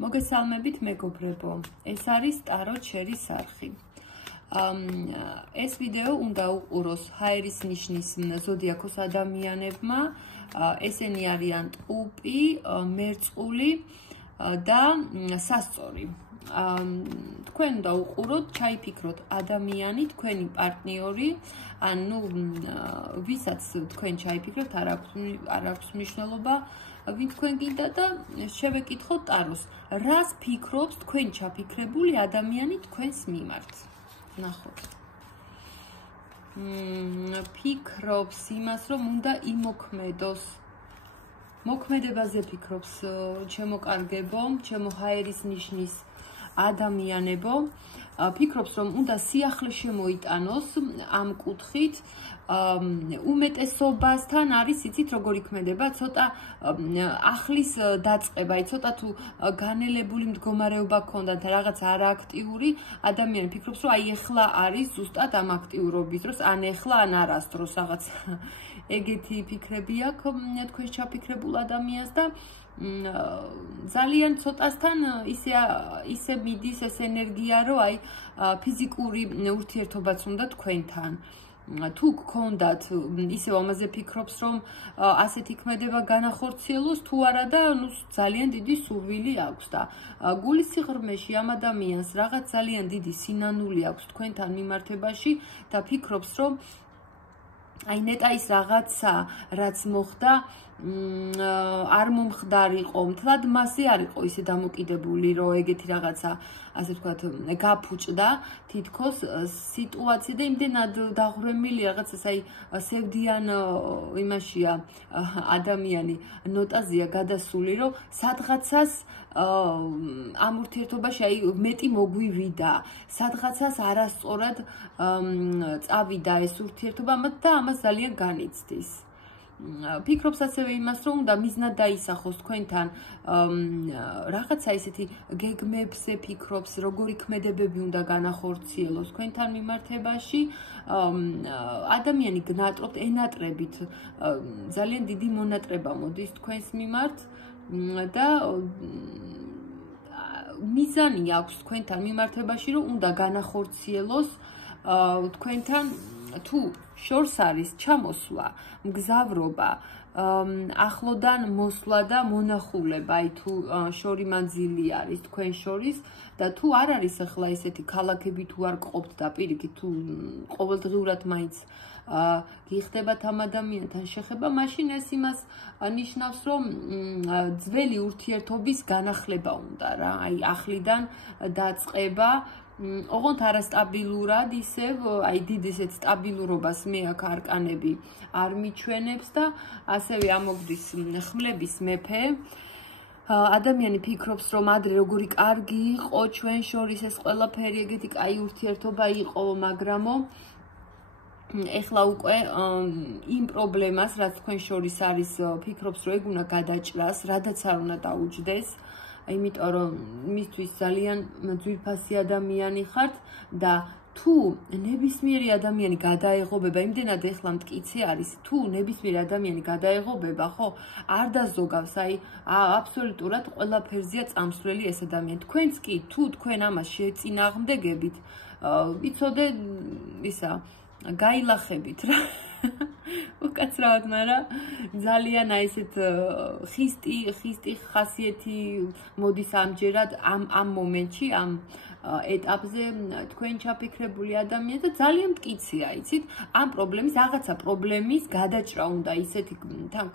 მოგესალმებით მეგობრებო, ეს არის ტარო ჩერის არხი. ეს ვიდეო უნდა უყუროს ჰაერის ნიშნის ზოდიაქოს ადამიანებმა, ესენი არიან ტყუპი, მერწყული და სასწორი. თქვენ უნდა უყუროთ, ჩაიფიქროთ ადამიანი, თქვენი პარტნიორი, ანუ ვისაც თქვენ ჩაიფიქროთ, არ აქვს მნიშვნელობა, ვინ თქვენ გინდა და შევეკითხოთ ტაროს, რას ფიქრობს თქვენ ჩაფიქრებული ადამიანი თქვენს მიმართ. ნახოთ. ფიქრობს იმას, რომ უნდა იმოქმედოს. მოქმედებაზე ფიქრობს, ჩემო კარგებო, ჩემო ჰაერის ნიშნის ადამიანებო, ფიქრობს, რომ უნდა სიახლე შემოიტანოს ამ კუთხით, უმეტესობასთან არის, იცით, როგორ იქმედება, ცოტა ახლის დაწყება, ცოტა თუ განელებული მდგომარეობა გქონდათ, რაღაც არააქტიური, ადამიანი ფიქრობს, რომ აი ეხლა არის ზუსტად ამ აქტიურობის დროს, ან ეხლა, ან არას დროს რაღაც ეგეთი ფიქრები აქვს თქვენს ჩაფიქრებულ ადამიანს და ძალიან ცოტასთან ისე მიდის ეს ენერგია, რომ აი ფიზიკური ურთიერთობაც უნდა თქვენთან. თუ გქონდათ ისევ ამაზე ფიქრობს, რომ ასეთი ქმედება განახორციელოს, თუ არა და ძალიან დიდი სურვილი აქვს და გულის სიღრმეში ამ ადამიანს რაღაც ძალიან დიდი სინანული აქვს თქვენთან მიმართებაში და ფიქრობს, რომ აი ნეტა ის რაღაცა, რაც მოხდა, არ მომხდარიყო, მთლად მასზე არ იყო ისე დამოკიდებული, რომ ეგეთი რაღაცა, ასე ვთქვათ, გაფუჭდა თითქოს სიტუაცია და იმდენად დაღვრემილი რაღაცას, აი სევდიან იმაშია ადამიანი ნოტაზია გადასული, რომ სადღაცას ამ ურთიერთობაში აი მეტი მოგვივიდა, სადღაცას არასწორად წავიდა ეს ურთიერთობა და ამას ძალიან განიცდის. ფიქრობს ასევე იმას, რომ უნდა მიზნად დაისახოს თქვენთან რაღაცა ისეთი გეგმებზე ფიქრობს, როგორი ქმედებები უნდა განახორციელოს თქვენთან მიმართებაში. ადამიანი გნატრობთ, ენატრებით ძალიან დიდი მონატრება მოდის თქვენს მიმართ და მიზანი აქვს თქვენთან მიმართებაში, რომ უნდა განახორციელოს თქვენთან თუ შორს არის ჩამოსვლა, მგზავრობა, ახლოდან მოსვლა და მონახულება, აი თუ შორი მანძილი არის თქვენ შორის და თუ არ არის ახლა ესეთი ქალაქები თუ არ გყოფთ და პირიქით თუ ყოველდღიურად მაინც გიხდებათ ამ ადამიანთან შეხება, მაშინ ეს იმას ნიშნავს, რომ ძველი ურთიერთობის განახლება უნდა რა, აი ახლიდან დაწყება. ოღონდ არასტაბილურად ისევ, აი დიდ ისეთ სტაბილურობას მე აქ არკანები არ მიჩვენებს და ასევე ამოგდის ხმლების მეფე. ადამიანი ფიქრობს, რომ ადრე როგორი კარგი იყო ჩვენ შორის ეს ყველაფერი, ეგეთი კაი ურთიერთობა იყო, მაგრამო ეხლა უკვე იმ პრობლემას, რაც თქვენ შორის არის, ფიქრობს, რომ ეგ უნდა გადაჭრას, რადაც არ უნდა დაუჯდეს. იმიტომ რომ მისთვის ძალიან ძვირფასი ადამიანი ხართ და თუ ნებისმიერი ადამიანი გადაეღობება, იმდენად ეხლა მტკიცე არის, თუ ნებისმიერი ადამიანი გადაეღობება, ხო, არ დაზოგავს, აი აბსოლუტურად ყველაფერზეა წამსვლელი ეს ადამიანი. თქვენც კი, თუ თქვენ ამას შეწინააღმდეგებით, იცოდე ისა, გაილახებით რა. უკაცრავად, მაგრამ ძალიან აი ესეთ ხისტი ხასიათი მოდის ამჯერად ამ მომენტში, ამ ეტაპზე თქვენ ჩაფიქრებული ადამიანი და ძალიან მტკიცია, იცით, ამ პრობლემის, რაღაცა პრობლემის გადაჭრა უნდა ისეთი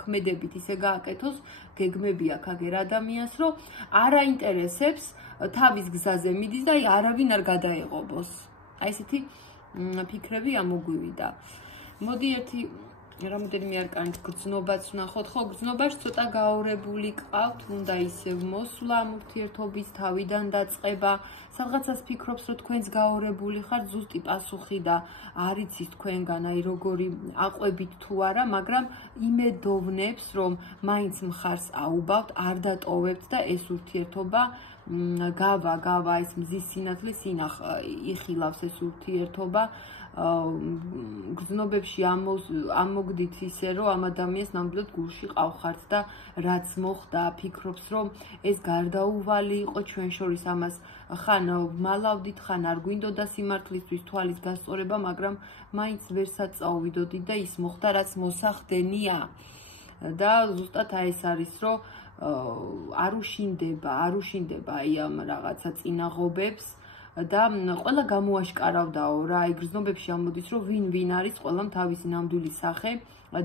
ქმედებით ისე გააკეთოს, გეგმები აქვს აგერ ადამიანს, რომ არ აინტერესებს თავის გზაზე მიდის და აი არავინ არ გადაეღობოს. აი ესეთი ფიქრები ამოგვივიდა. მოდი ერთი რამოდენიმე არკანით გრძნობაც ვნახოთ, ხო, გრძნობაში ცოტა გაორებული ყავთ, უნდა ისევ მოსვლა ამ ურთიერთობის თავიდან დაწყება, სადღაცას ფიქრობს, რომ თქვენს გაორებული ხართ, ზუსტი პასუხი და არ იცის თქვენგან, აი როგორი აყვებით თუ არა, მაგრამ იმედოვნებს, რომ მაინც მხარს აუბავთ, არ დატოვებთ და ეს ურთიერთობა გავა ეს მზის სინათლე იხილავს ეს ურთიერთობა გრძნობებში ამოგდით ისე, რომ ამ ადამიანს ნამდვილად გულში ყავხართ და რაც მოხდა, ფიქრობს, რომ ეს გარდაუვალი იყო ჩვენ შორის, ამას ხან მალავდით, ხან არ გვინდოდა სიმართლისთვის თვალის გასწორება, მაგრამ მაინც ვერ საწაუვიდოდით და ის მოხდა, რაც მოსახდენია. და ზუსტად ეს არის, რომ არ უშინდება აი ამ რაღაცა წინაღობებს და ყველა გამოაშკარავდაო რა, აი გრძნობებში ამოდის, რომ ვინ არის, ყველამ თავისი ნამდვილი სახე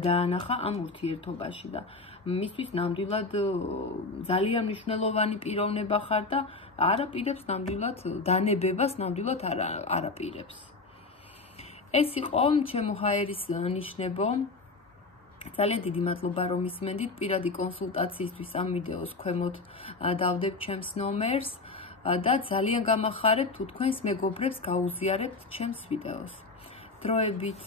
დაანახა ამ ურთიერთობაში და მისთვის ნამდვილად ძალიან მნიშვნელოვანი პიროვნება ხარ და არაპირებს ნამდვილად დანებებას, ნამდვილად არაპირებს. ეს იყო ჩემო ჰაერის ნიშნებო. ძალიან დიდი მადლობა, რომ ისმენდით. პირადი კონსულტაციისთვის ამ ვიდეოს ქვემოთ დავდებ ჩემს ნომერს და ძალიან გამახარებ თუ თქვენს მეგობრებს გაუზიარებთ ჩემს ვიდეოს. დროებით.